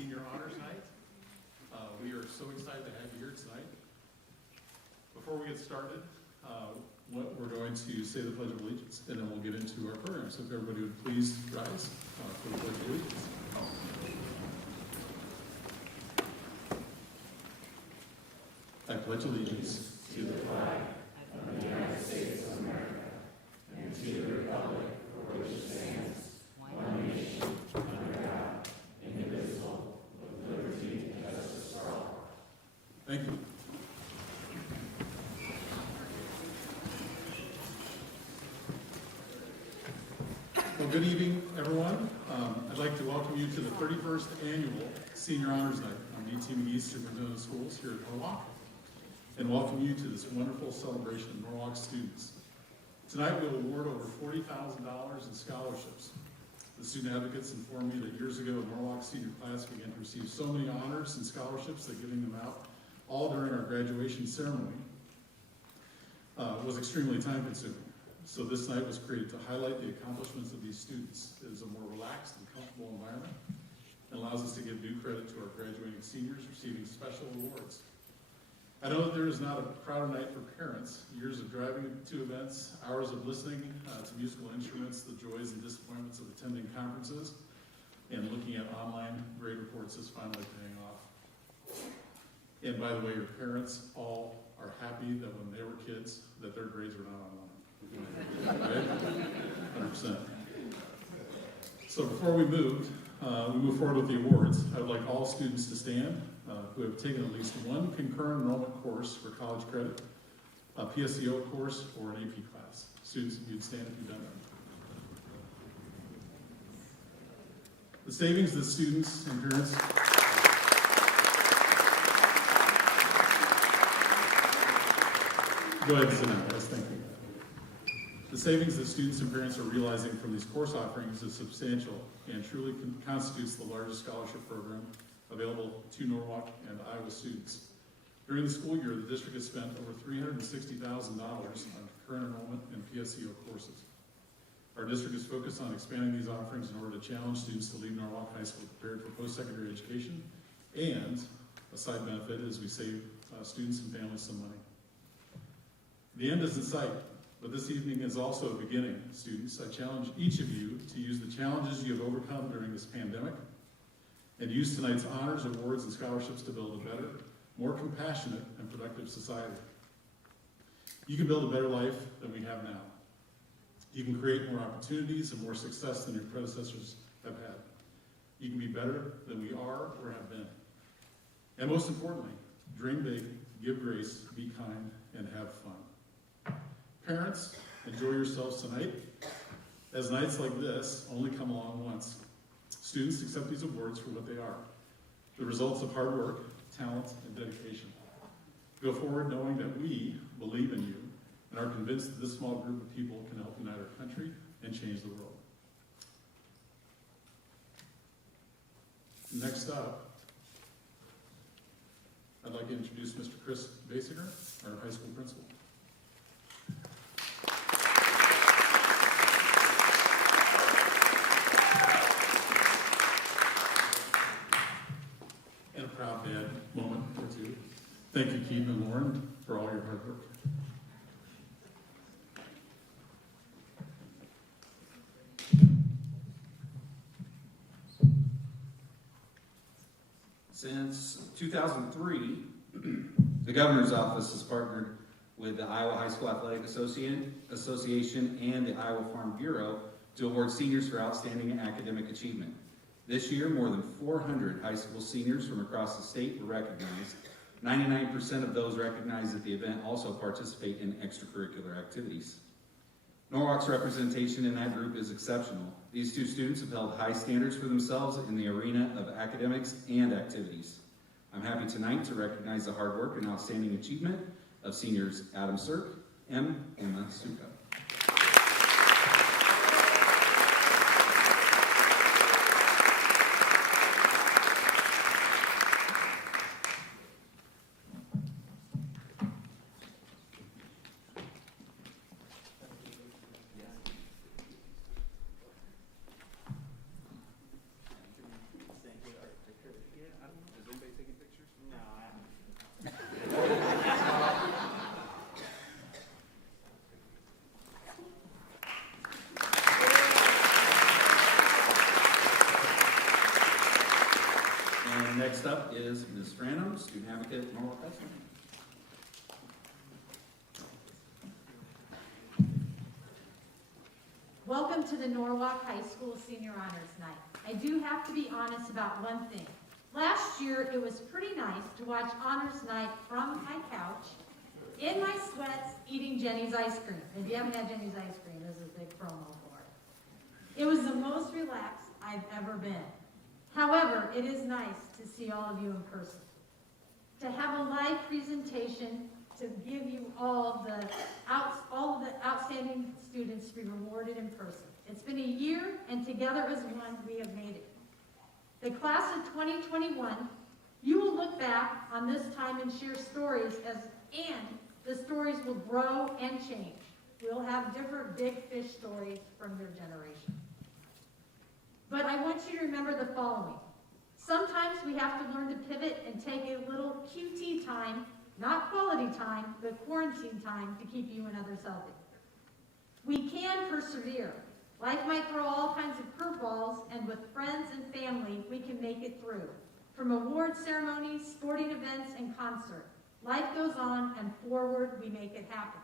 Senior Honors Night. We are so excited to have you here tonight. Before we get started, we're going to say the Pledge of Allegiance, and then we'll get into our program. So if everybody would please rise for the Pledge of Allegiance. I pledge allegiance to the flag of the United States of America and to the republic for which it stands, one nation, under God, indivisible, with liberty and justice for all. Thank you. Well, good evening, everyone. I'd like to welcome you to the 31st Annual Senior Honors Night. I'm D.T. McGee, Superintendent of Schools here at Norwalk, and welcome you to this wonderful celebration of Norwalk students. Tonight we'll award over $40,000 in scholarships. The student advocates informed me that years ago, Norwalk senior class began to receive so many honors and scholarships that giving them out all during our graduation ceremony was extremely time consuming. So this night was created to highlight the accomplishments of these students. It is a more relaxed and comfortable environment and allows us to give due credit to our graduating seniors receiving special awards. I know that there is not a prouder night for parents. Years of driving to events, hours of listening to musical instruments, the joys and disappointments of attending conferences, and looking at online grade reports is finally paying off. And by the way, your parents all are happy that when they were kids, that their grades were not online. Right? 100%. So before we move forward with the awards, I would like all students to stand who have taken at least one concurrent enrollment course for college credit, a PSEO course, or an AP class. Students, if you'd stand if you've done that. The savings that students and parents go ahead and sit down, guys. Thank you. The savings that students and parents are realizing from these course offerings is substantial and truly constitutes the largest scholarship program available to Norwalk and Iowa students. During the school year, the district has spent over $360,000 on concurrent enrollment and PSEO courses. Our district is focused on expanding these offerings in order to challenge students to leave Norwalk High School prepared for post-secondary education, and a side benefit is we save students and families some money. The end is in sight, but this evening is also a beginning, students. I challenge each of you to use the challenges you have overcome during this pandemic and use tonight's honors, awards, and scholarships to build a better, more compassionate, and productive society. You can build a better life than we have now. You can create more opportunities and more success than your predecessors have had. You can be better than we are or have been. And most importantly, dream big, give grace, be kind, and have fun. Parents, enjoy yourselves tonight, as nights like this only come along once. Students accept these awards for what they are, the results of hard work, talent, and dedication. Go forward knowing that we believe in you and are convinced that this small group of people can help unite our country and change the world. Next up, I'd like to introduce Mr. Chris Basinger, our high school principal. Proud dad moment or two. Thank you, Keith and Lauren, for all your hard work. Since 2003, the Governor's Office has partnered with the Iowa High School Athletic Association and the Iowa Farm Bureau to award seniors for outstanding academic achievement. This year, more than 400 high school seniors from across the state were recognized. 99% of those recognized at the event also participate in extracurricular activities. Norwalk's representation in that group is exceptional. These two students have held high standards for themselves in the arena of academics and activities. I'm happy tonight to recognize the hard work and outstanding achievement of seniors Adam Sirk and Emma Suka. student advocate at Norwalk High School. Welcome to the Norwalk High School Senior Honors Night. I do have to be honest about one thing. Last year, it was pretty nice to watch Honors Night from my couch, in my sweats, eating Jenny's ice cream. If you haven't had Jenny's ice cream, this is a big promo for it. It was the most relaxed I've ever been. However, it is nice to see all of you in person. To have a live presentation, to give you all of the outstanding students to be rewarded in person. It's been a year, and together as one, we have made it. The class of 2021, you will look back on this time and share stories and the stories will grow and change. We'll have different big fish stories from your generation. But I want you to remember the following. Sometimes we have to learn to pivot and take a little QT time, not quality time, but quarantine time to keep you and others healthy. We can persevere. Life might throw all kinds of curveballs, and with friends and family, we can make it through. From award ceremonies, sporting events, and concert, life goes on, and forward we make it happen.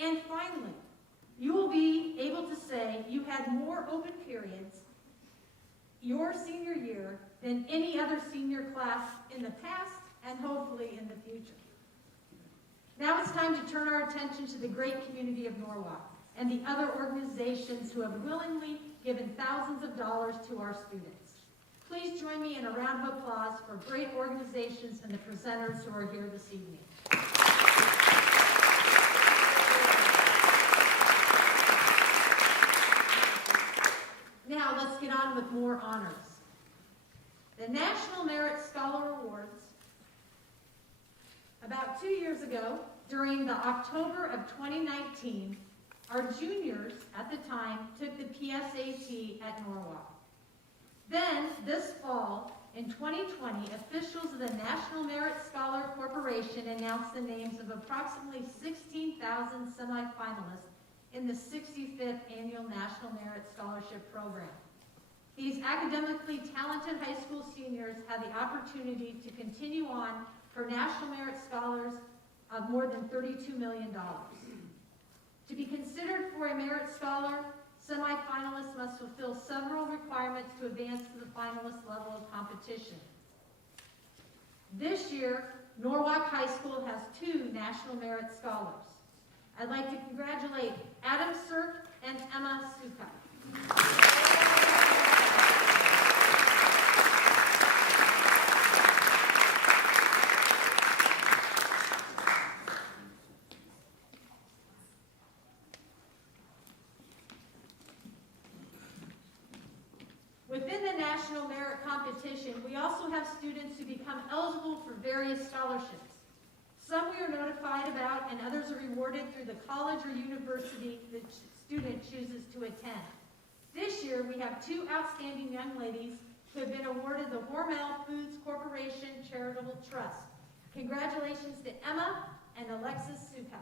And finally, you will be able to say you had more open periods your senior year than any other senior class in the past and hopefully in the future. Now it's time to turn our attention to the great community of Norwalk and the other organizations who have willingly given thousands of dollars to our students. Please join me in a round of applause for great organizations and the presenters who are here this evening. Now let's get on with more honors. The National Merit Scholar Awards, about 2 years ago, during the October of 2019, our juniors at the time took the PSAT at Norwalk. Then, this fall, in 2020, officials of the National Merit Scholar Corporation announced the names of approximately 16,000 semifinalists in the 65th Annual National Merit Scholarship Program. These academically talented high school seniors had the opportunity to continue on for National Merit Scholars of more than $32 million. To be considered for a Merit Scholar, semifinalists must fulfill several requirements to advance to the finalist level of competition. This year, Norwalk High School has 2 National Merit Scholars. I'd like to congratulate Adam Sirk and Emma Suka. Within the National Merit Competition, we also have students who become eligible for various scholarships. Some we are notified about, and others are rewarded through the college or university the student chooses to attend. This year, we have 2 outstanding young ladies who have been awarded the Hormel Foods Corporation Charitable Trust. Congratulations to Emma and Alexis Suka.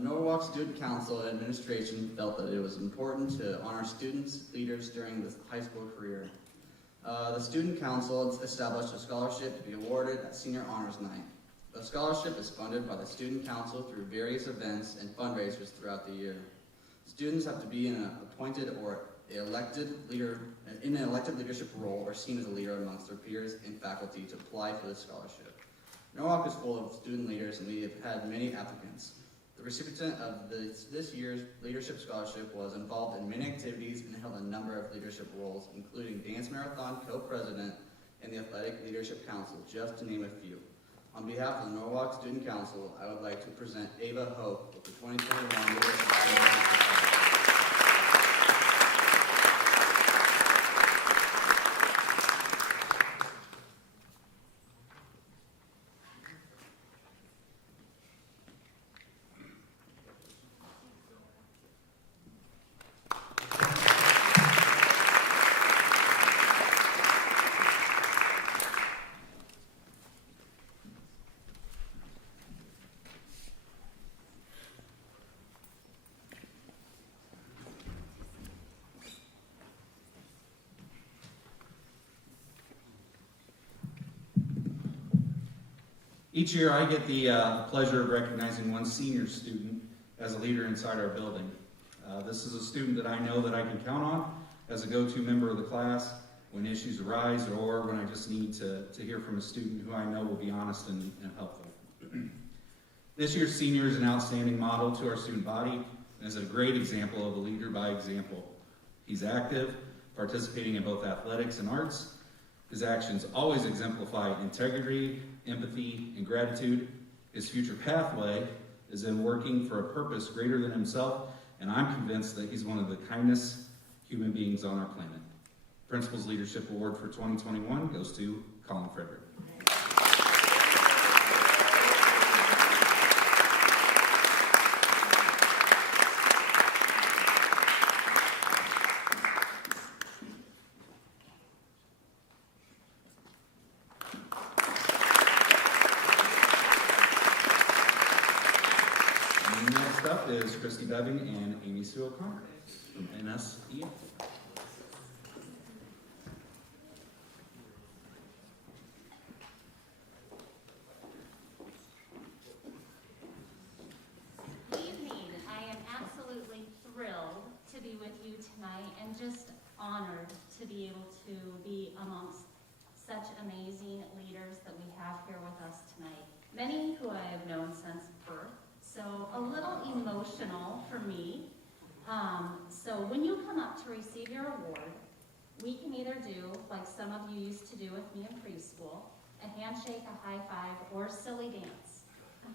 Norwalk Student Council and administration felt that it was important to honor students, leaders during this high school career. The Student Council established a scholarship to be awarded at Senior Honors Night. The scholarship is funded by the Student Council through various events and fundraisers throughout the year. Students have to be in an appointed or elected leader in an elected leadership role or seen as a leader amongst their peers and faculty to apply for the scholarship. Norwalk is full of student leaders, and we have had many applicants. The recipient of this year's Leadership Scholarship was involved in many activities and held a number of leadership roles, including Dance Marathon co-president and the Athletic Leadership Council, just to name a few. On behalf of the Norwalk Student Council, I would like to present Ava Hope with the 2021 Leadership Award. Each year I get the pleasure of recognizing one senior student as a leader inside our building. This is a student that I know that I can count on as a go-to member of the class when issues arise or when I just need to hear from a student who I know will be honest and helpful. This year's senior is an outstanding model to our student body and is a great example of a leader by example. He's active, participating in both athletics and arts. His actions always exemplify integrity, empathy, and gratitude. His future pathway is in working for a purpose greater than himself, and I'm convinced that he's one of the kindest human beings on our planet. Principal's Leadership Award for 2021 goes to Colin Frederick. Next up is Christy Bebbing and Amy Sue O'Connor from NSEF. Good evening. I am absolutely thrilled to be with you tonight and just honored to be able to be amongst such amazing leaders that we have here with us tonight. Many who I have known since birth. So a little emotional for me. So when you come up to receive your award, we can either do, like some of you used to do with me in preschool, a handshake, a high five, or a silly dance.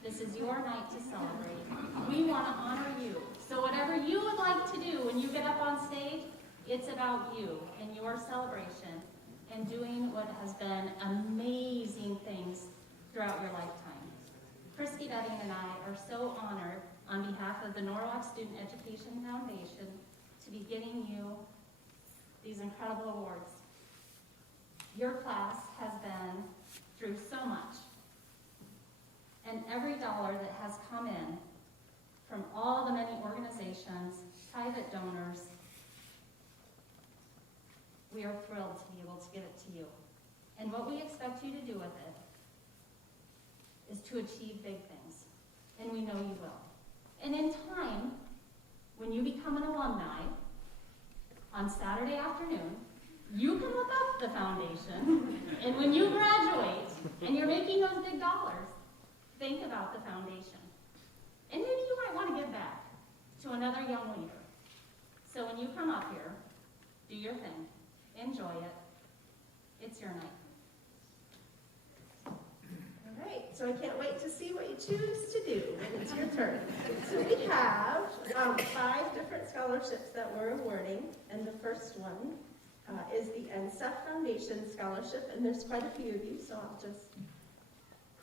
This is your night to celebrate. We want to honor you. So whatever you would like to do when you get up on stage, it's about you and your celebration and doing what has been amazing things throughout your lifetime. Christy Bedding and I are so honored on behalf of the Norwalk Student Education Foundation to be giving you these incredible awards. Your class has been through so much, and every dollar that has come in from all the many organizations, private donors, we are thrilled to be able to give it to you. And what we expect you to do with it is to achieve big things, and we know you will. And in time, when you become an alumni, on Saturday afternoon, you can look up the foundation, and when you graduate, and you're making those big dollars, think about the foundation. And maybe you might want to give back to another young leader. So when you come up here, do your thing, enjoy it, it's your night. All right, so I can't wait to see what you choose to do when it's your turn. So we have 5 different scholarships that we're awarding, and the first one is the NSEF Foundation Scholarship, and there's quite a few of you, so I'll just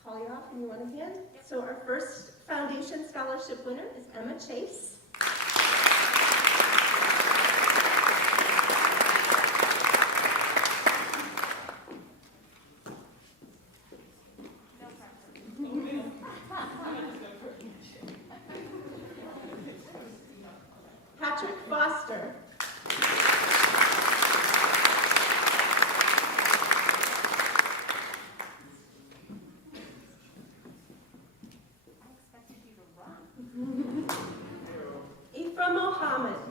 call you off and you want to hand. So our first foundation scholarship winner is Emma Chase. Patrick Foster. I expected you to run. Ephraim Mohammed.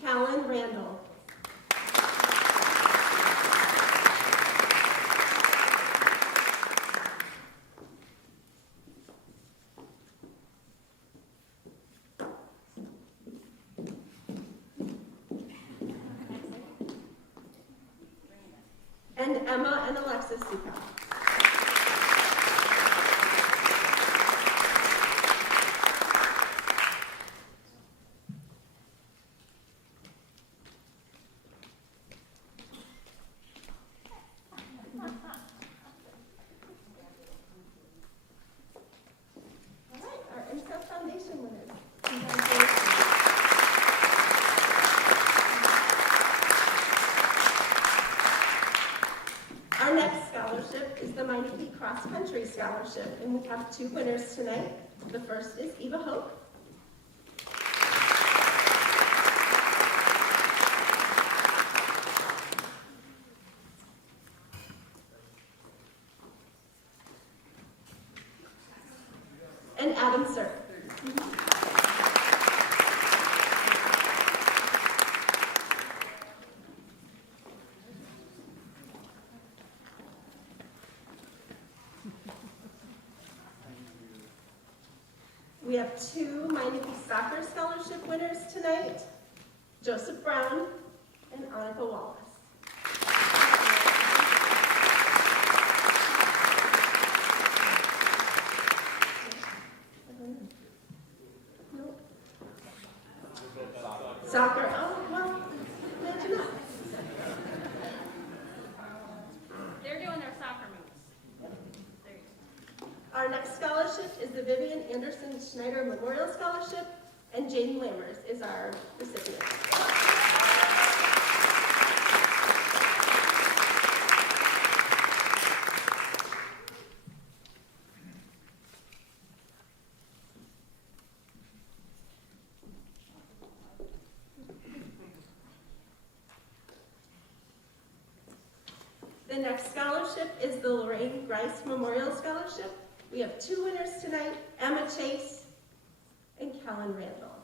Callan Randall. Emma and Alexis Suka. All right, our MSEF Foundation winners. Congratulations. Our next scholarship is the Minor Peak Cross Country Scholarship, and we have 2 winners tonight. The first is Eva Hope. And Adam Sir. We have 2 Minor Peak Soccer Scholarship winners tonight, Joseph Brown and Annika Wallace. Nope. Soccer, oh, well, imagine that. They're doing their soccer moves. There you go. Our next scholarship is the Vivian Anderson Schneider Memorial Scholarship, and Jaden Lammers is our recipient. The next scholarship is the Lorraine Ghrist Memorial Scholarship. We have 2 winners tonight, Emma Chase and Kellen Randall.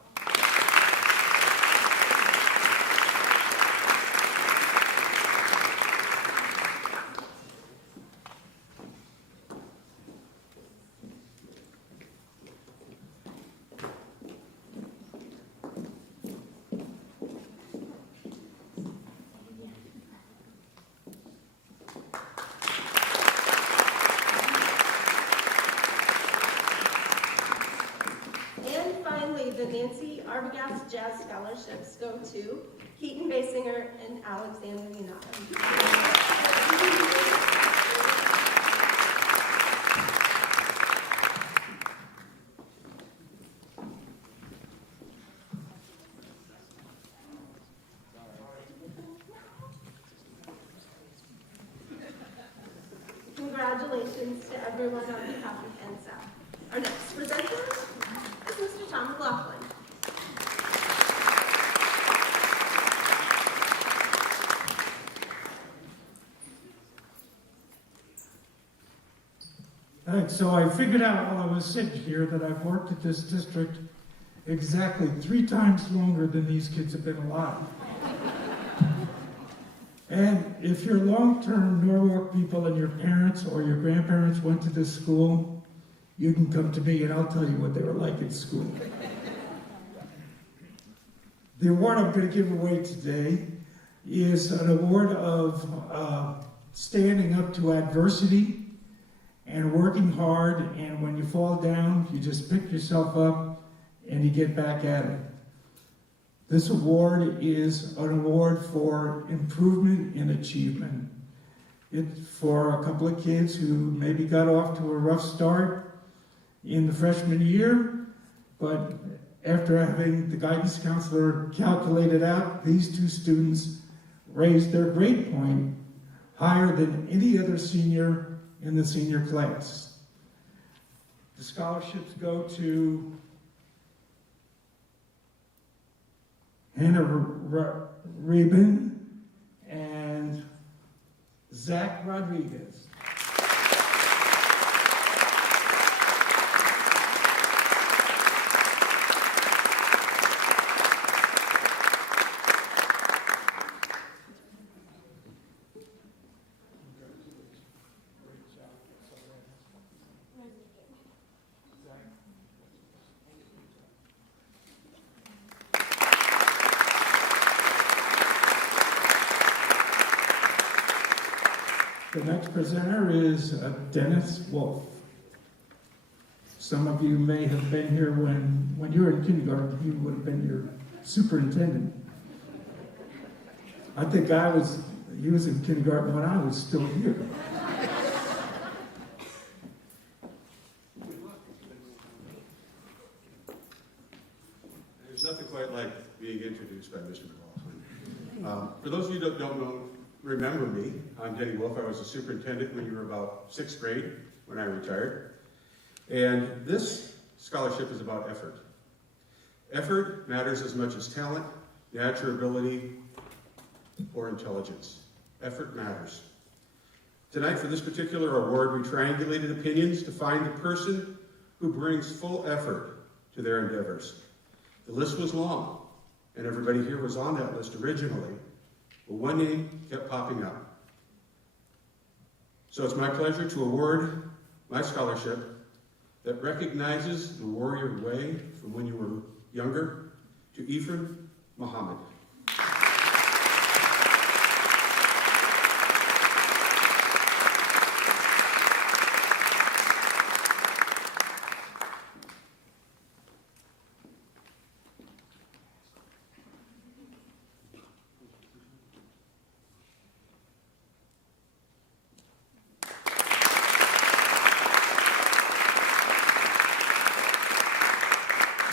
The Nancy Arbogast Jazz Scholarships go to Keaton Basinger and Alexander Yunata. Congratulations to everyone on behalf of NSAP. Our next presenter is Mr. Tom McLaughlin. Thanks. So I figured out while I was sitting here that I've worked at this district exactly 3 times longer than these kids have been alive. And if you're long-term Norwalk people and your parents or your grandparents went to this school, you can come to me and I'll tell you what they were like at school. The award I'm going to give away today is an award of standing up to adversity and working hard, and when you fall down, you just pick yourself up and you get back at it. This award is an award for improvement in achievement. It's for a couple of kids who maybe got off to a rough start in the freshman year, but after having the guidance counselor calculate it out, these 2 students raised their grade point higher than any other senior in the senior class. The scholarships go to Hannah Reben and Zach Rodriguez. The next presenter is Dennis Wolf. Some of you may have been here when you were in kindergarten. He would have been your superintendent. I think he was in kindergarten when I was still here. There's nothing quite like being introduced by Mr. McLaughlin. For those of you that don't remember me, I'm Denny Wolf. I was a superintendent when you were about 6th grade when I retired. And this scholarship is about effort. Effort matters as much as talent, natural ability, or intelligence. Effort matters. Tonight, for this particular award, we triangulated opinions to find the person who brings full effort to their endeavors. The list was long, and everybody here was on that list originally, but one name kept popping up. So it's my pleasure to award my scholarship that recognizes the warrior way from when you were younger to Ephraim Muhammad.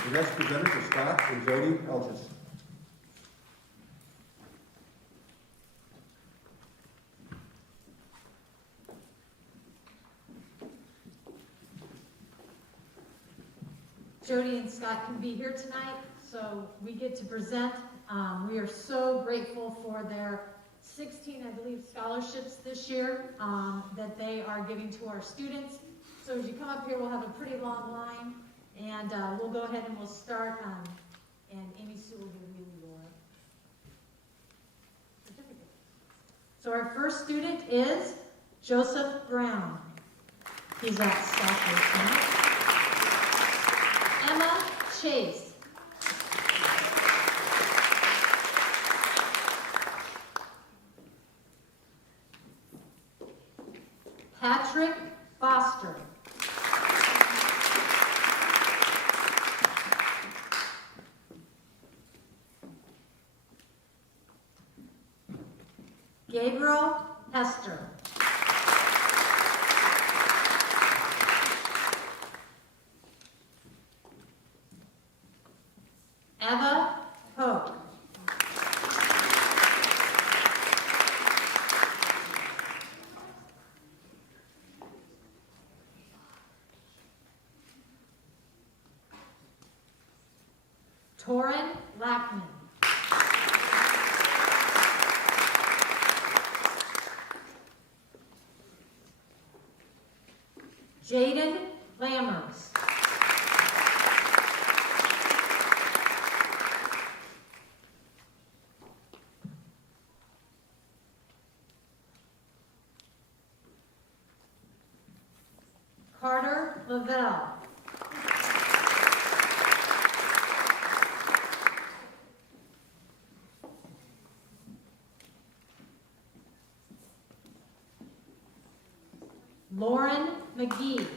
The next presenters are Scott and Jody Elgis. Jody and Scott can be here tonight, so we get to present. We are so grateful for their 16, I believe, scholarships this year that they are giving to our students. So as you come up here, we'll have a pretty long line, and we'll go ahead and we'll start, and Amy Sue will give you your certificate. So our first student is Joseph Brown. He's at Southwest tonight. Emma Chase. Patrick Foster. Gabriel Hester. Eva Hope. Torin Lackman. Jaden Lammers. Carter Lavelle. Lauren McGee.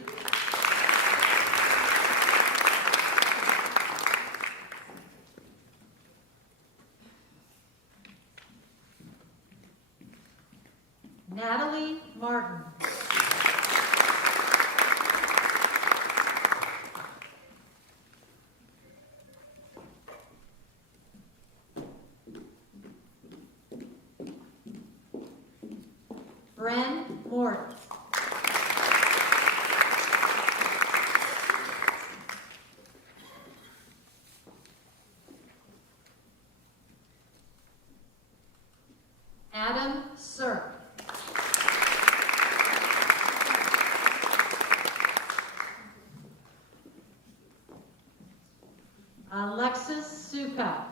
Natalie Martin. Bren Mort. Adam Sirk. Alexis Suka.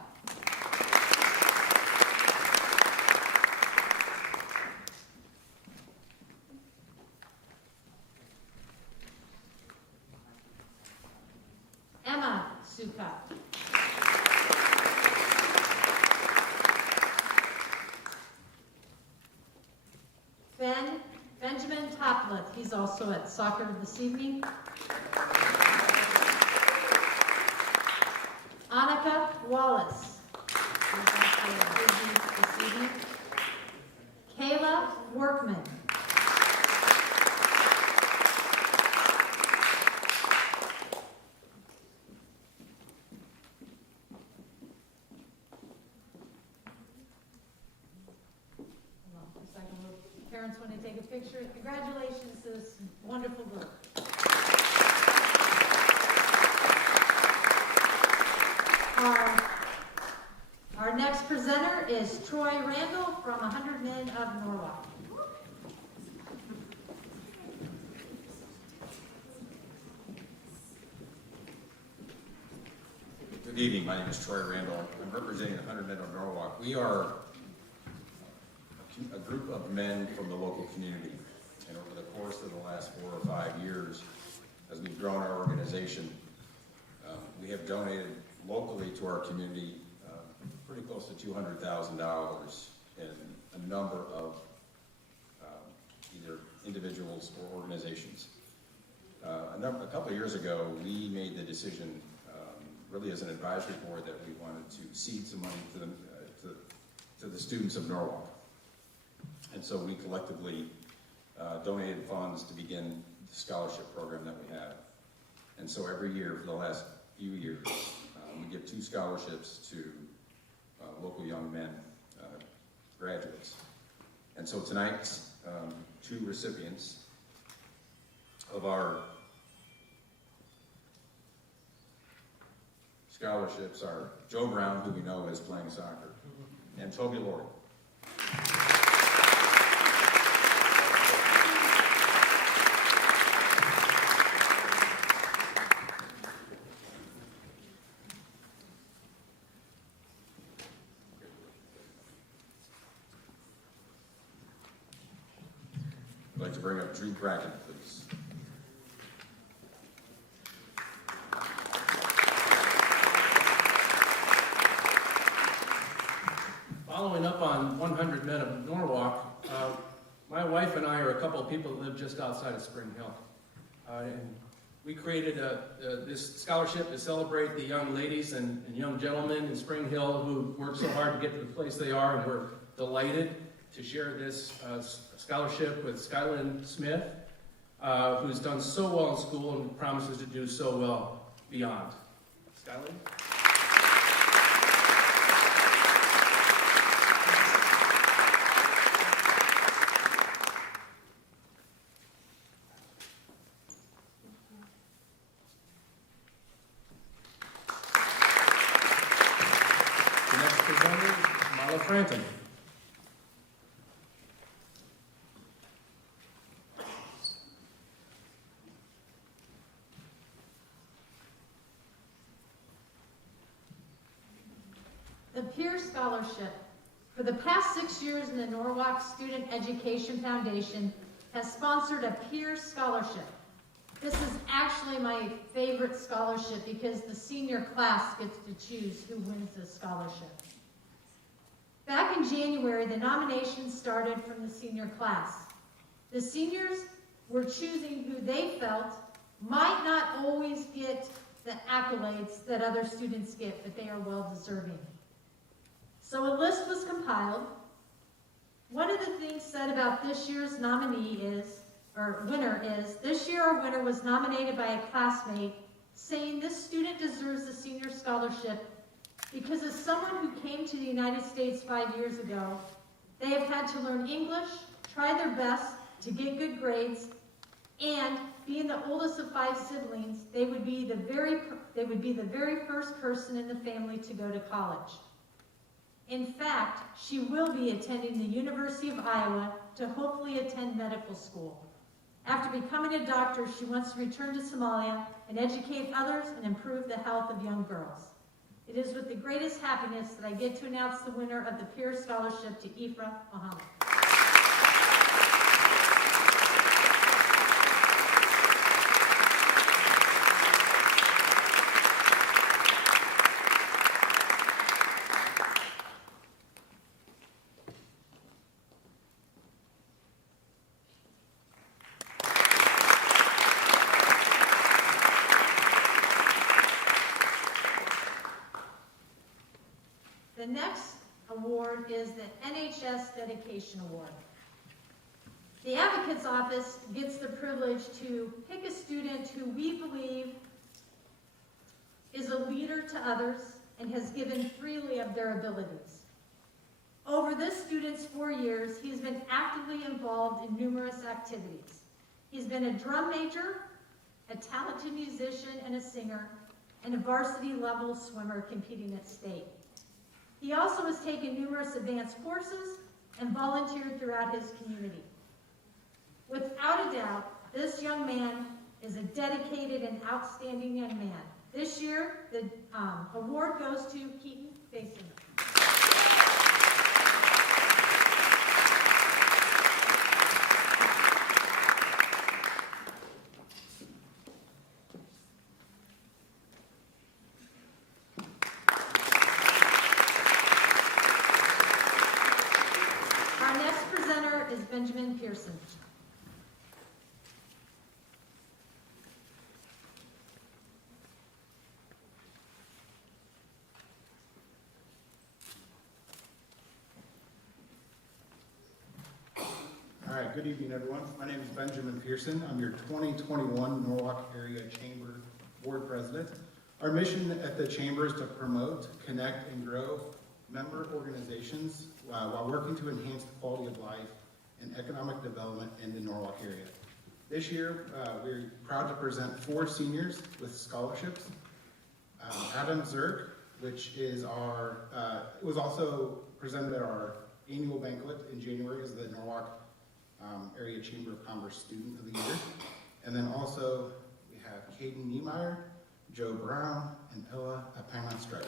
Emma Suka. Benjamin Topliff, he's also at soccer this evening. Annika Wallace, who's also at Disney this evening. Kayla Workman. Hold on for a second. Parents want to take a picture. Congratulations to this wonderful group. Our next presenter is Troy Randall from 100 Men of Norwalk. Good evening, my name is Troy Randall. I'm representing the 100 Men of Norwalk. We are a group of men from the local community. And over the course of the last 4 or 5 years, as we've grown our organization, we have donated locally to our community pretty close to $200,000 in a number of either individuals or organizations. A couple of years ago, we made the decision, really as an advisory board, that we wanted to seed some money to the students of Norwalk. And so we collectively donated funds to begin the scholarship program that we have. And so every year for the last few years, we give 2 scholarships to local young men, graduates. And so tonight, 2 recipients of our scholarships are Joe Brown, who we know is playing soccer, and Toby Laurie. I'd like to bring up Drew Bracken, please. Following up on 100 Men of Norwalk, my wife and I are a couple of people that live just outside of Spring Hill. And we created this scholarship to celebrate the young ladies and young gentlemen in Spring Hill who worked so hard to get to the place they are, and we're delighted to share this scholarship with Skylyn Smith, who's done so well in school and promises to do so well beyond. Skylyn? The next presenter is Marla Franton. The Peer Scholarship. For the past 6 years, the Norwalk Student Education Foundation has sponsored a Peer Scholarship. This is actually my favorite scholarship because the senior class gets to choose who wins this scholarship. Back in January, the nominations started from the senior class. The seniors were choosing who they felt might not always get the accolades that other students get, but they are well deserving. So a list was compiled. One of the things said about this year's winner is, this year our winner was nominated by a classmate saying this student deserves a senior scholarship because as someone who came to the United States 5 years ago, they have had to learn English, try their best to get good grades, and being the oldest of 5 siblings, they would be the very first person in the family to go to college. In fact, she will be attending the University of Iowa to hopefully attend medical school. After becoming a doctor, she wants to return to Somalia and educate others and improve the health of young girls. It is with the greatest happiness that I get to announce the winner of the Peer Scholarship to Ifra Muhammad. is the NHS Dedication Award. The Advocate's Office gets the privilege to pick a student who we believe is a leader to others and has given freely of their abilities. Over this student's 4 years, he's been actively involved in numerous activities. He's been a drum major, a talented musician and a singer, and a varsity level swimmer competing at state. He also has taken numerous advanced courses and volunteered throughout his community. Without a doubt, this young man is a dedicated and outstanding young man. This year, the award goes to Keaton Basin. Our next presenter is Benjamin Pearson. All right, good evening, everyone. My name is Benjamin Pearson. I'm your 2021 Norwalk Area Chamber Board President. Our mission at the Chamber is to promote, connect, and grow member organizations while working to enhance the quality of life and economic development in the Norwalk area. This year, we're proud to present 4 seniors with scholarships. Adam Zerk, which is our, it was also presented at our annual banquet in January as the Norwalk Area Chamber of Commerce Student of the Year. And then also we have Caden Niemeyer, Joe Brown, and Ella Apana-Stripe.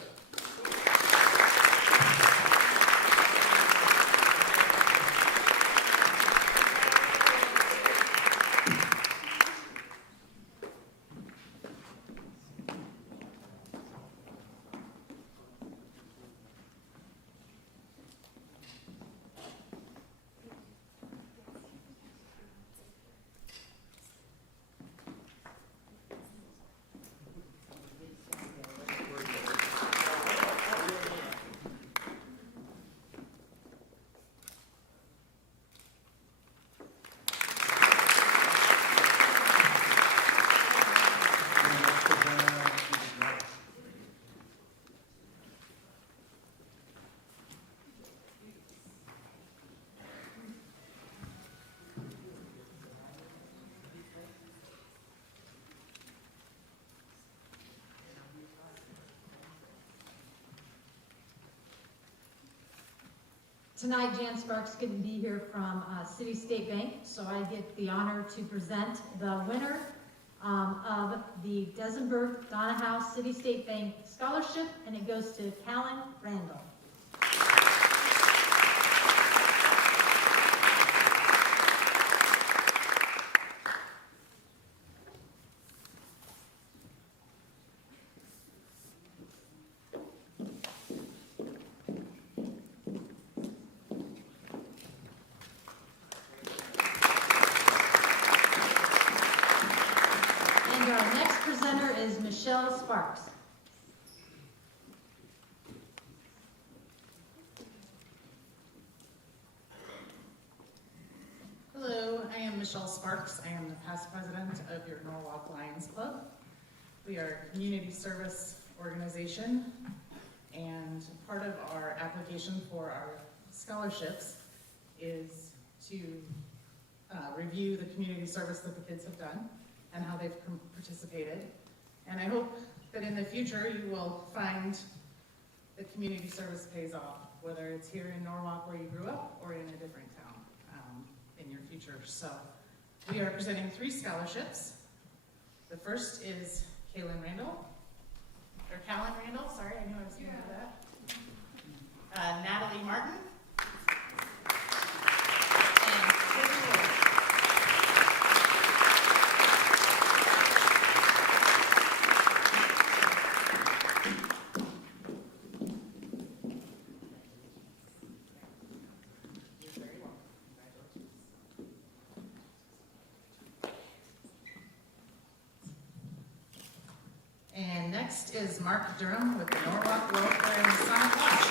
Tonight, Jan Sparks couldn't be here from City State Bank, so I get the honor to present the winner of the Desenberg Donna House City State Bank Scholarship, and it goes to Callan Randall. And our next presenter is Michelle Sparks. Hello, I am Michelle Sparks. I am the past president of your Norwalk Lions Club. We are a community service organization, and part of our application for our scholarships is to review the community service that the kids have done and how they've participated. And I hope that in the future you will find that community service pays off, whether it's here in Norwalk where you grew up or in a different town in your future. So we are presenting 3 scholarships. The first is Callan Randall, sorry, I knew I was going to do that. Natalie Martin, and Sophie Ward. And next is Mark Durham with the Norwalk Welfare and Masonic Lodge.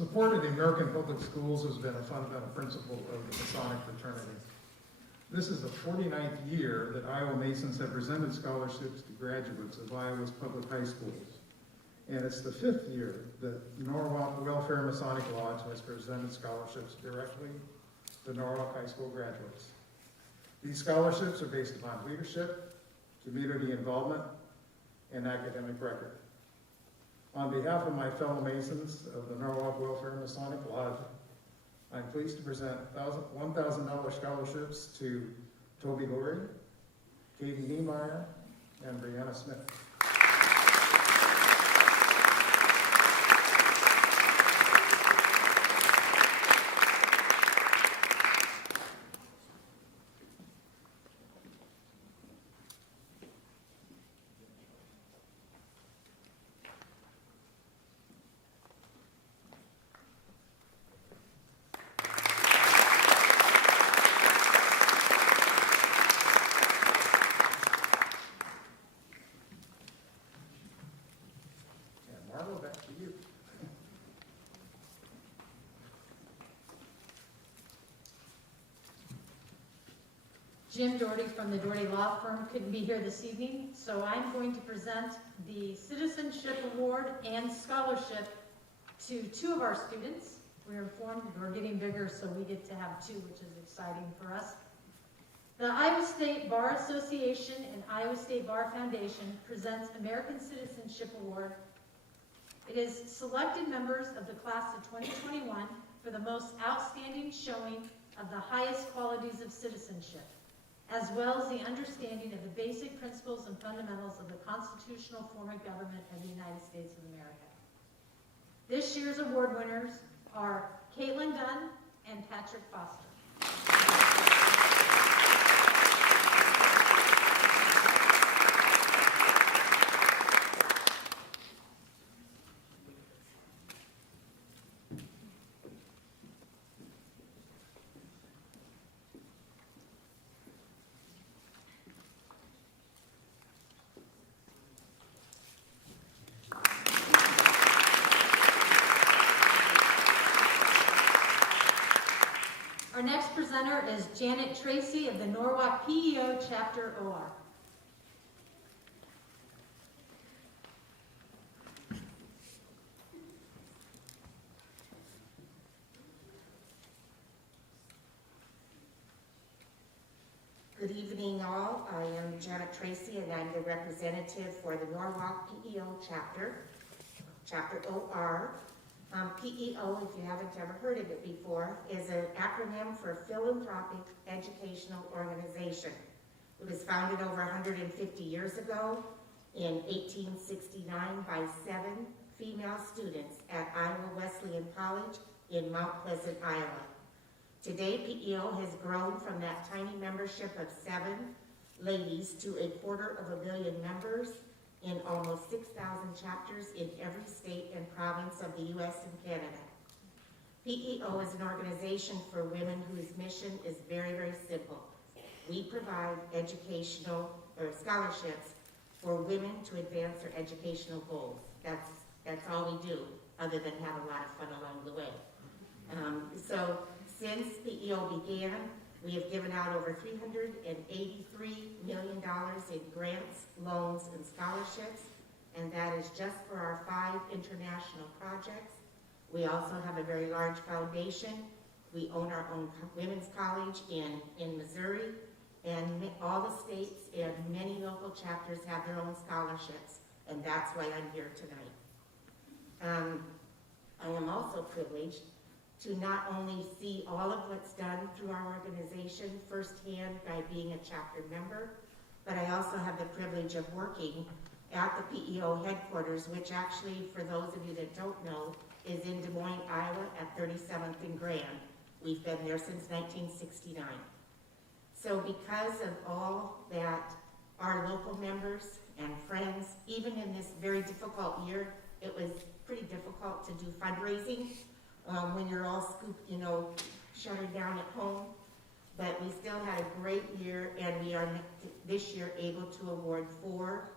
Support of the American public schools has been a fundamental principle of the Masonic fraternity. This is the 49th year that Iowa Masons have presented scholarships to graduates of Iowa's public high schools. And it's the 5th year that Norwalk Welfare Masonic Lodge has presented scholarships directly to Norwalk High School graduates. These scholarships are based upon leadership, community involvement, and academic record. On behalf of my fellow Masons of the Norwalk Welfare Masonic Lodge, I'm pleased to present $1,000 scholarships to Toby Laurie, Katie Niemeyer, and Brianna Smith. Back to you. Jim Doherty from the Doherty Law Firm couldn't be here this evening, so I'm going to present the Citizenship Award and Scholarship to 2 of our students. We're informed we're getting bigger, so we get to have 2, which is exciting for us. The Iowa State Bar Association and Iowa State Bar Foundation presents American Citizenship Award. It is selected members of the class of 2021 for the most outstanding showing of the highest qualities of citizenship, as well as the understanding of the basic principles and fundamentals of the constitutional form of government of the United States of America. This year's award winners are Caitlin Dunn and Patrick Foster. Our next presenter is Janet Tracy of the Norwalk PEO Chapter OR. Good evening all. I am Janet Tracy and I'm the representative for the Norwalk PEO Chapter, Chapter OR. PEO, if you haven't ever heard of it before, is an acronym for Philanthropic Educational Organization. It was founded over 150 years ago in 1869 by 7 female students at Iowa Wesleyan College in Mount Pleasant, Iowa. Today, PEO has grown from that tiny membership of 7 ladies to 250 million members in almost 6,000 chapters in every state and province of the U.S. and Canada. PEO is an organization for women whose mission is very, very simple. We provide educational or scholarships for women to advance their educational goals. That's all we do, other than have a lot of fun along the way. So since PEO began, we have given out over $383 million in grants, loans, and scholarships, and that is just for our 5 international projects. We also have a very large foundation. We own our own women's college in Missouri, and all the states and many local chapters have their own scholarships, and that's why I'm here tonight. I am also privileged to not only see all of what's done through our organization firsthand by being a chapter member, but I also have the privilege of working at the PEO headquarters, which actually, for those of you that don't know, is in Des Moines, Iowa at 37th and Grand. We've been there since 1969. So because of all that our local members and friends, even in this very difficult year, it was pretty difficult to do fundraising when you're all scooped, shuttered down at home. But we still had a great year, and we are this year able to award 4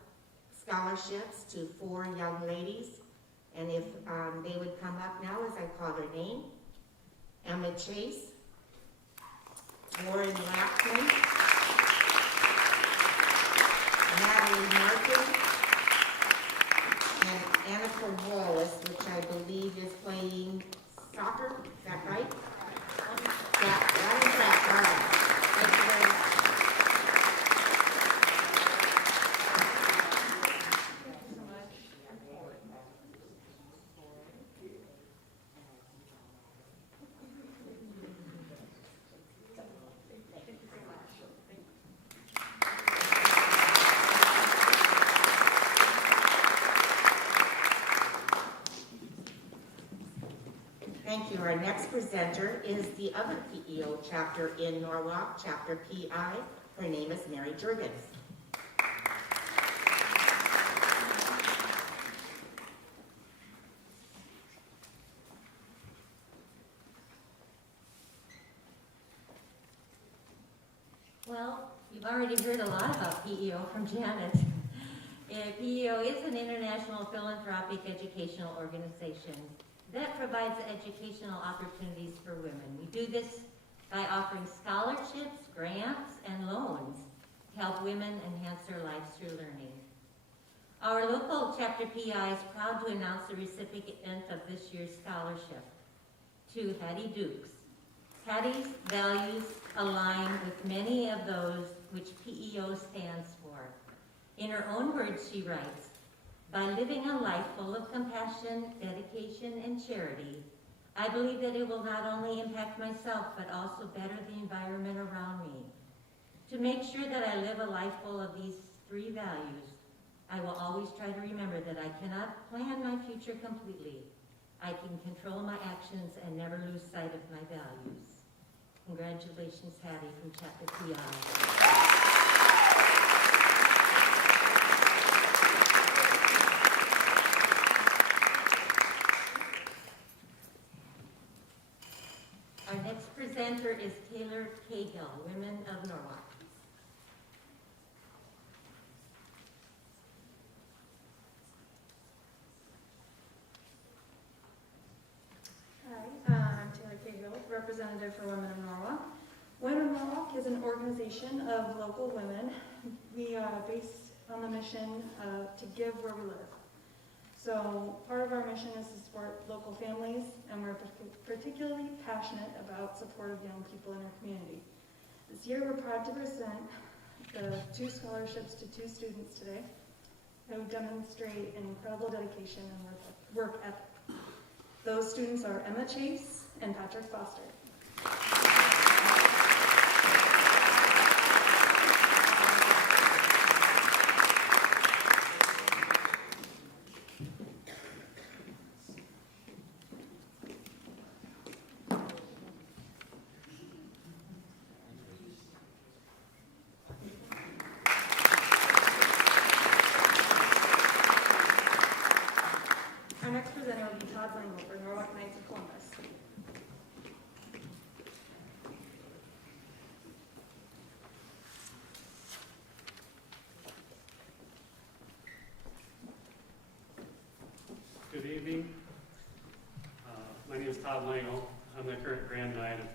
scholarships to 4 young ladies. And if they would come up now as I call their name. Emma Chase, Warren Lackman, Natalie Martin, and Annika Wallace, which I believe is playing soccer. Is that right? Yeah, that is that. All right. Thank you very much. Thank you. Our next presenter is the other PEO chapter in Norwalk, Chapter PI. Her name is Mary Juergens. Well, you've already heard a lot about PEO from Janet. PEO is an international philanthropic educational organization that provides educational opportunities for women. We do this by offering scholarships, grants, and loans to help women enhance their lives through learning. Our local chapter PI is proud to announce the recipient of this year's scholarship to Hattie Dukes. Hattie's values align with many of those which PEO stands for. In her own words, she writes, "By living a life full of compassion, dedication, and charity, I believe that it will not only impact myself, but also better the environment around me. To make sure that I live a life full of these three values, I will always try to remember that I cannot plan my future completely. I can control my actions and never lose sight of my values." Congratulations, Hattie from Chapter PI. Our next presenter is Taylor Cahill, Women of Norwalk. Hi, I'm Taylor Cahill, representative for Women of Norwalk. Women of Norwalk is an organization of local women. We are based on the mission to give where we live. So part of our mission is to support local families, and we're particularly passionate about support of young people in our community. This year we're proud to present the 2 scholarships to 2 students today who demonstrate an incredible dedication and work ethic. Those students are Emma Chase and Patrick Foster. Our next presenter will be Todd Langle for Norwalk Knights of Columbus. Good evening. My name is Todd Langle. I'm the current Grand Knight of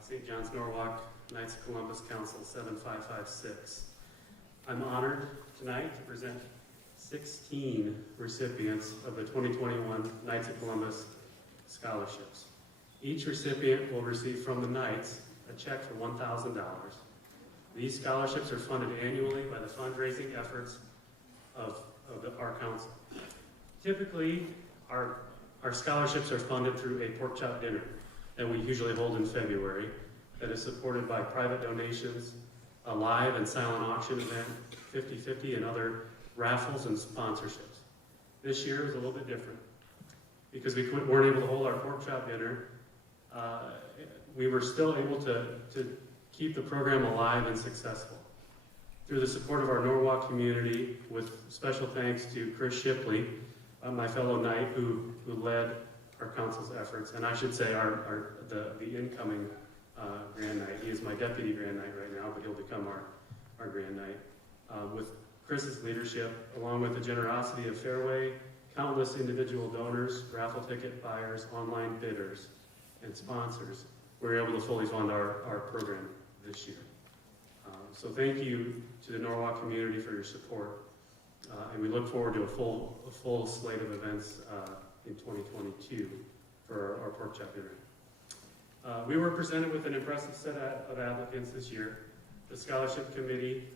St. John's Norwalk Knights of Columbus Council 7556. I'm honored tonight to present 16 recipients of the 2021 Knights of Columbus scholarships. Each recipient will receive from the Knights a check for $1,000. These scholarships are funded annually by the fundraising efforts of our council. Typically, our scholarships are funded through a pork chop dinner that we usually hold in February that is supported by private donations, a live and silent auction event, 50/50, and other raffles and sponsorships. This year was a little bit different. Because we weren't able to hold our pork chop dinner, we were still able to keep the program alive and successful. Through the support of our Norwalk community, with special thanks to Chris Shipley, my fellow knight who led our council's efforts, and I should say the incoming Grand Knight. He is my deputy Grand Knight right now, but he'll become our Grand Knight. With Chris's leadership, along with the generosity of Fairway countless individual donors, raffle ticket buyers, online bidders, and sponsors, we were able to fully fund our program this year. So thank you to the Norwalk community for your support, and we look forward to a full slate of events in 2022 for our pork chop dinner. We were presented with an impressive set of applicants this year. The scholarship committee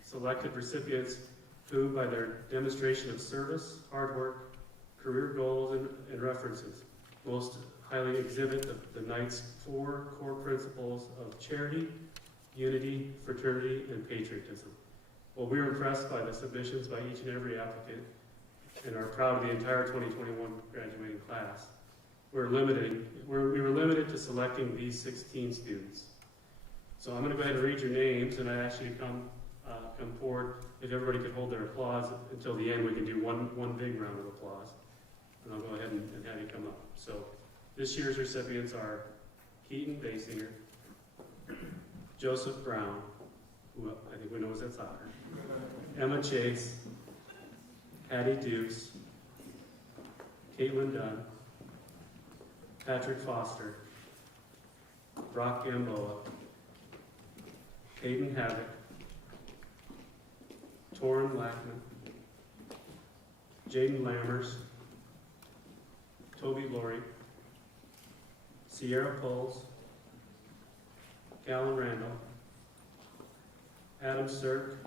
selected recipients who, by their demonstration of service, hard work, career goals, and references, most highly exhibit the Knight's 4 core principles of charity, unity, fraternity, and patriotism. Well, we were impressed by the submissions by each and every applicant and are proud of the entire 2021 graduating class. We were limited to selecting these 16 students. So I'm going to go ahead and read your names, and I ask you to come forward. If everybody could hold their applause until the end, we can do one big round of applause. And I'll go ahead and have you come up. So this year's recipients are Keaton Basinger, Joseph Brown, who I think we know is at soccer, Emma Chase, Hattie Dukes, Caitlin Dunn, Patrick Foster, Brock Gamboa, Hayden Havoc, Torrin Lackman, Jaden Lammers, Toby Laurie, Sierra Poles, Callan Randall, Adam Sirk,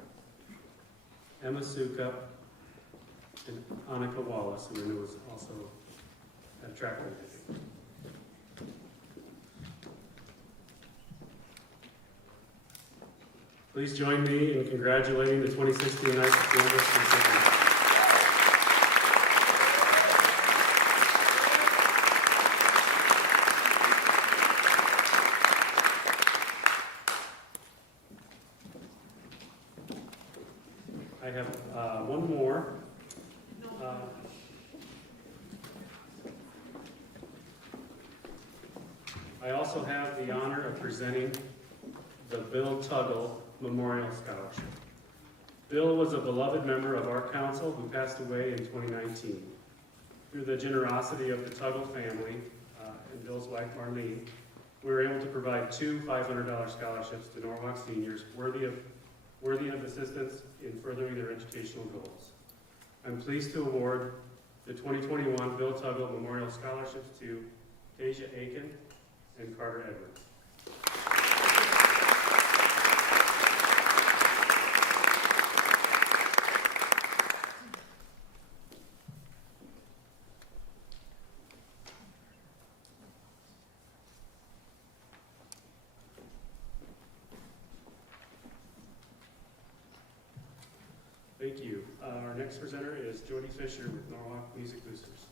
Emma Sukup, and Annika Wallace, who I knew was also at track meet, I think. Please join me in congratulating the 2016 Knights of Columbus recipients. I have one more. I also have the honor of presenting the Bill Tuggle Memorial Scholarship. Bill was a beloved member of our council who passed away in 2019. Through the generosity of the Tuggle family and Bill's wife Marlene, we were able to provide 2 $500 scholarships to Norwalk seniors worthy of assistance in furthering their educational goals. I'm pleased to award the 2021 Bill Tuggle Memorial Scholarships to Tasia Aiken and Carter Edwards. Thank you. Our next presenter is Jody Fisher with Norwalk Music Boosters.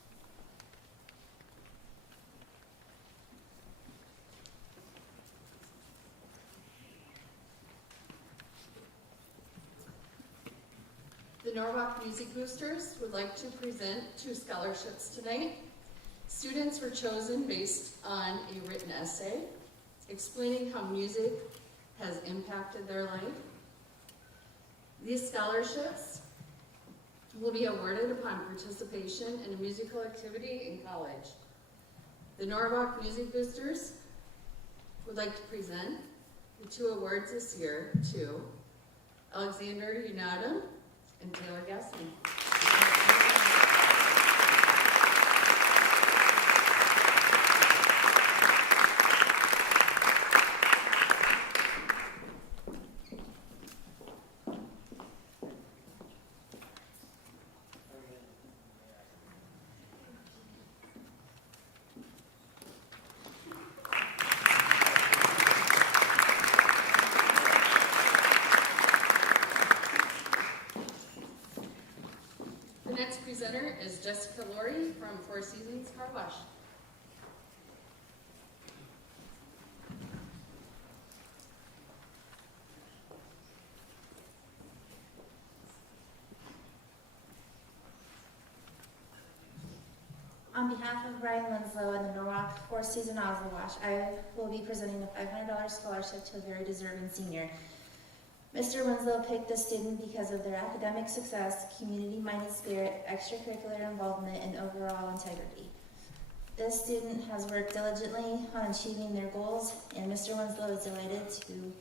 The Norwalk Music Boosters would like to present 2 scholarships tonight. Students were chosen based on a written essay explaining how music has impacted their life. These scholarships will be awarded upon participation in a musical activity in college. The Norwalk Music Boosters would like to present the 2 awards this year to Alexander Unadam and Taylor Gassman. The next presenter is Jessica Laurie from Four Seasons Car Wash. On behalf of Brian Winslow and the Norwalk Four Season Oslo Wash, I will be presenting a $500 scholarship to a very deserving senior. Mr. Winslow picked this student because of their academic success, community-minded spirit, extracurricular involvement, and overall integrity. This student has worked diligently on achieving their goals, and Mr. Winslow is delighted to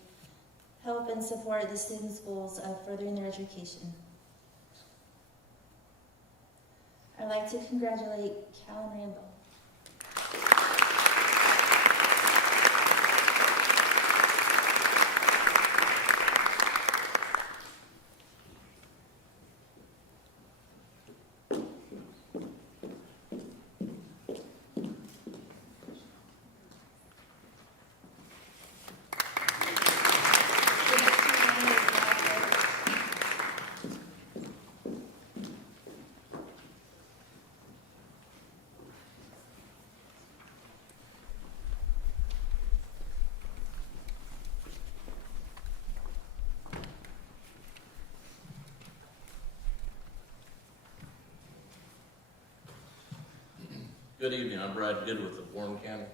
help and support the students' goals of furthering their education. I'd like to congratulate Callan Randall. Good evening, I'm Brad Good with the Warren County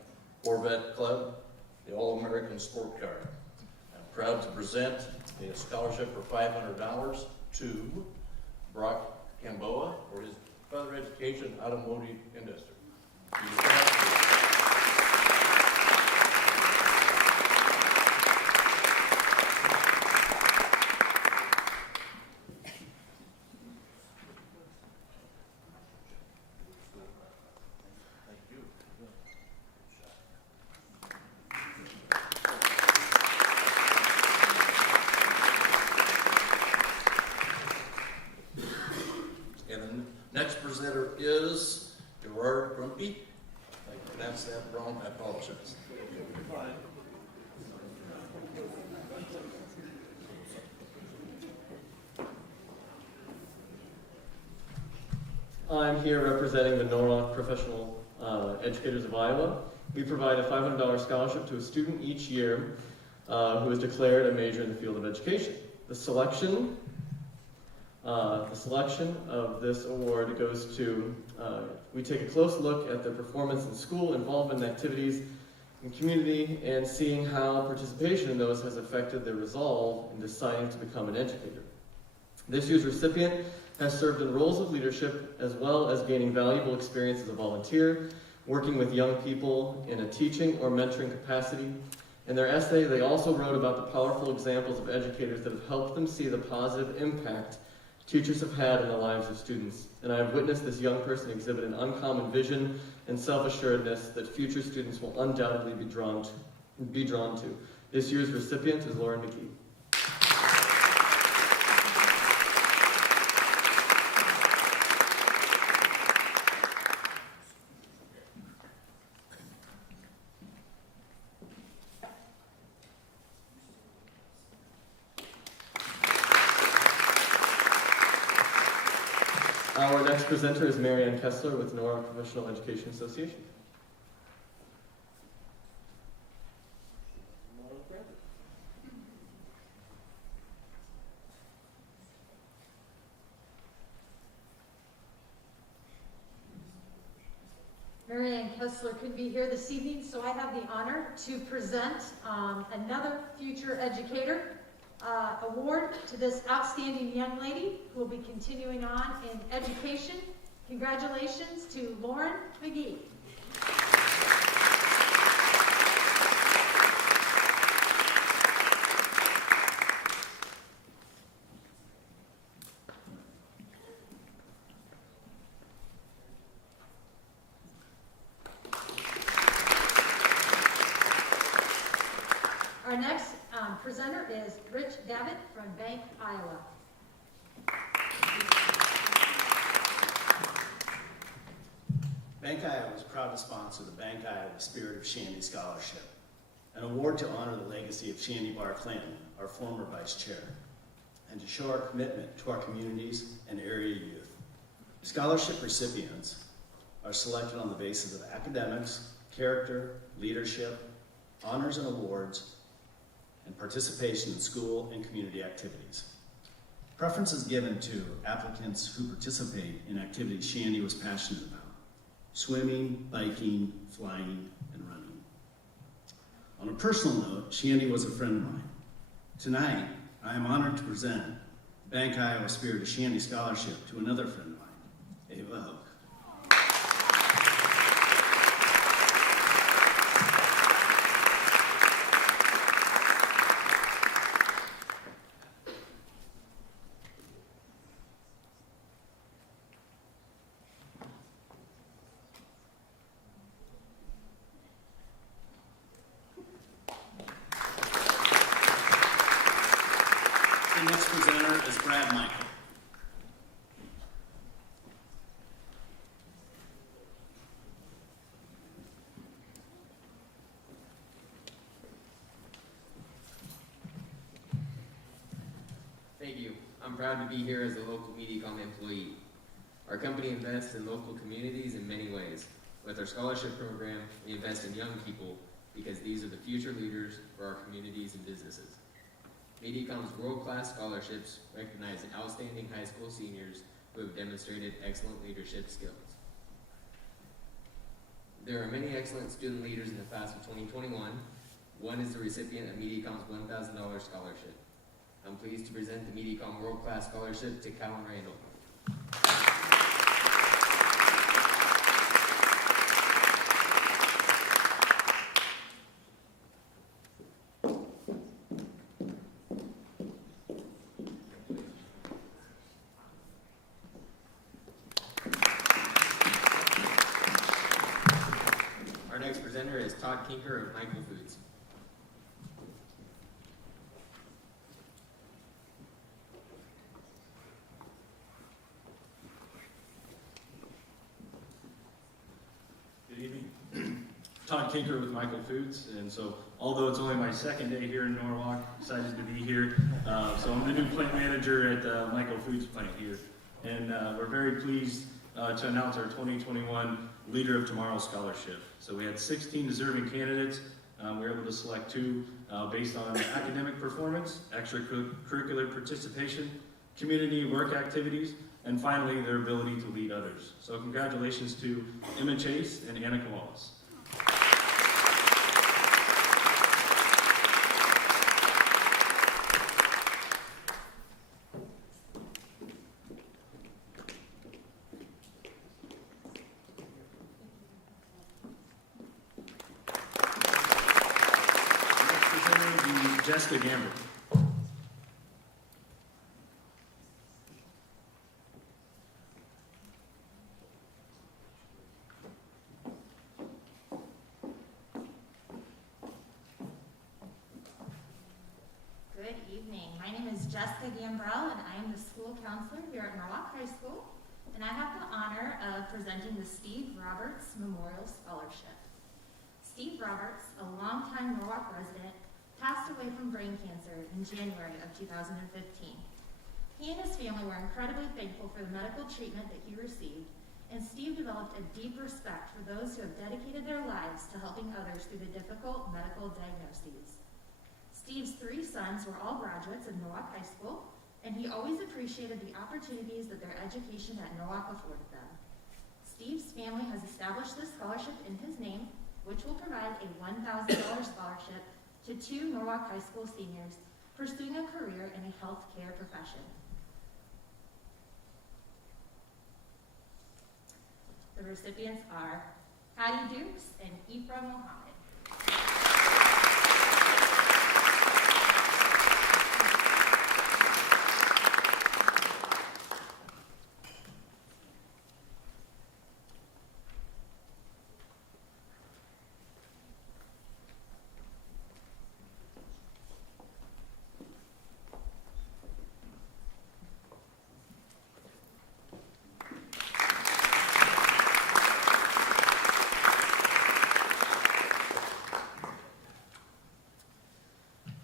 Corvette Club, the All-American Sport Car. I'm proud to present a scholarship for $500 to Brock Gamboa for his further education automotive industry. Next presenter is Gerard Grumpy. If I pronounced that wrong, I apologize. I'm here representing the Norwalk Professional Educators of Iowa. We provide a $500 scholarship to a student each year who is declared a major in the field of education. The selection of this award goes to, we take a close look at their performance in school, involvement in activities in community, and seeing how participation in those has affected their resolve in deciding to become an educator. This year's recipient has served in roles of leadership as well as gaining valuable experience as a volunteer, working with young people in a teaching or mentoring capacity. In their essay, they also wrote about the powerful examples of educators that have helped them see the positive impact teachers have had in the lives of students. And I have witnessed this young person exhibit an uncommon vision and self-assuredness that future students will undoubtedly be drawn to. This year's recipient is Lauren McGee. Our next presenter is Marianne Kessler with Norwalk Professional Education Association. Marianne Kessler could be here this evening, so I have the honor to present another future educator award to this outstanding young lady who will be continuing on in education. Congratulations to Lauren McGee. Our next presenter is Rich Davitt from Bank, Iowa. Bank Iowa is proud to sponsor the Bank Iowa Spirit of Shandy Scholarship, an award to honor the legacy of Shandy Bar Clinton, our former vice chair, and to show our commitment to our communities and area youth. Scholarship recipients are selected on the basis of academics, character, leadership, honors and awards, and participation in school and community activities. Preference is given to applicants who participate in activities Shandy was passionate about: swimming, biking, flying, and running. On a personal note, Shandy was a friend of mine. Tonight, I am honored to present the Bank Iowa Spirit of Shandy Scholarship to another friend of mine, Yearbooke. The next presenter is Brad Michael. Thank you. I'm proud to be here as a local MediaCom employee. Our company invests in local communities in many ways. With our scholarship program, we invest in young people because these are the future leaders for our communities and businesses. MediaCom's world-class scholarships recognize outstanding high school seniors who have demonstrated excellent leadership skills. There are many excellent student leaders in the class of 2021. One is the recipient of MediaCom's $1,000 scholarship. I'm pleased to present the MediaCom World Class Scholarship to Callan Randall. Our next presenter is Todd Kinker of Michael Foods. Good evening. Todd Kinker with Michael Foods, and so although it's only my second day here in Norwalk, excited to be here. So I'm the new plant manager at the Michael Foods plant here, and we're very pleased to announce our 2021 Leader of Tomorrow Scholarship. So we had 16 deserving candidates. We were able to select 2 based on academic performance, extracurricular participation, community work activities, and finally their ability to lead others. So congratulations to Emma Chase and Annika Wallace. Jessica Gamble. Good evening. My name is Jessica Gambrell, and I am the school counselor here at Norwalk High School. And I have the honor of presenting the Steve Roberts Memorial Scholarship. Steve Roberts, a longtime Norwalk resident, passed away from brain cancer in January of 2015. He and his family were incredibly thankful for the medical treatment that he received, and Steve developed a deep respect for those who have dedicated their lives to helping others through the difficult medical diagnoses. Steve's 3 sons were all graduates of Norwalk High School, and he always appreciated the opportunities that their education at Norwalk afforded them. Steve's family has established this scholarship in his name, which will provide a $1,000 scholarship to 2 Norwalk High School seniors pursuing a career in a healthcare profession. The recipients are Patty Dukes and Ephraim Mohammed.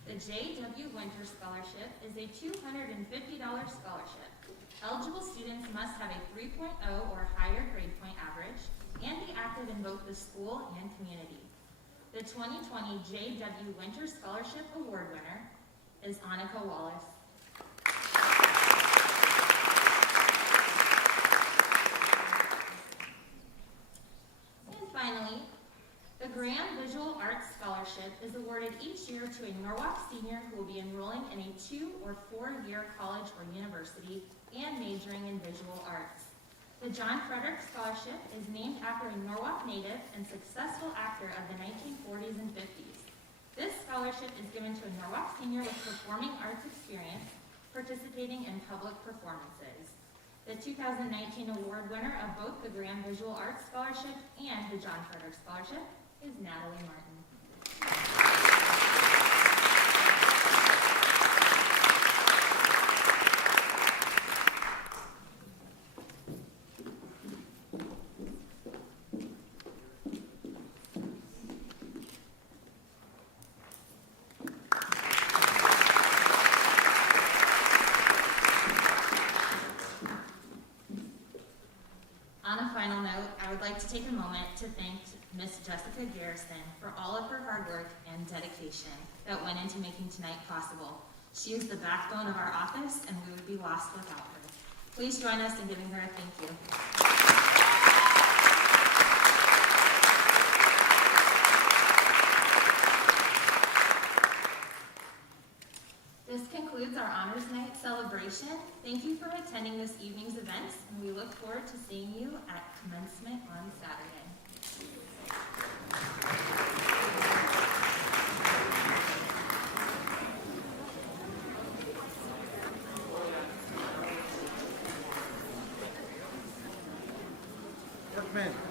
The J.W. Winter Scholarship is a $250 scholarship. Eligible students must have a 3.0 or higher grade point average and be active in both the school and community. The 2020 J.W. Winter Scholarship Award winner is Annika Wallace. And finally, the Grand Visual Arts Scholarship Scholarship is awarded each year to a Norwalk senior who will be enrolling in a 2- or 4-year college or university and majoring in visual arts. The John Frederick Scholarship is named after a Norwalk native and successful actor of the 1940s and 50s. This scholarship is given to a Norwalk senior with performing arts experience, participating in public performances. The 2019 award winner of both the Graham Visual Arts Scholarship and the John Frederick Scholarship is Natalie Martin. On a final note, I would like to take a moment to thank Miss Jessica Garrison for all of her hard work and dedication that went into making tonight possible. She is the backbone of our office, and we would be lost without her. Please join us in giving her a thank you. This concludes our Honors Night celebration. Thank you for attending this evening's events, and we look forward to seeing you at commencement on Saturday. Workman.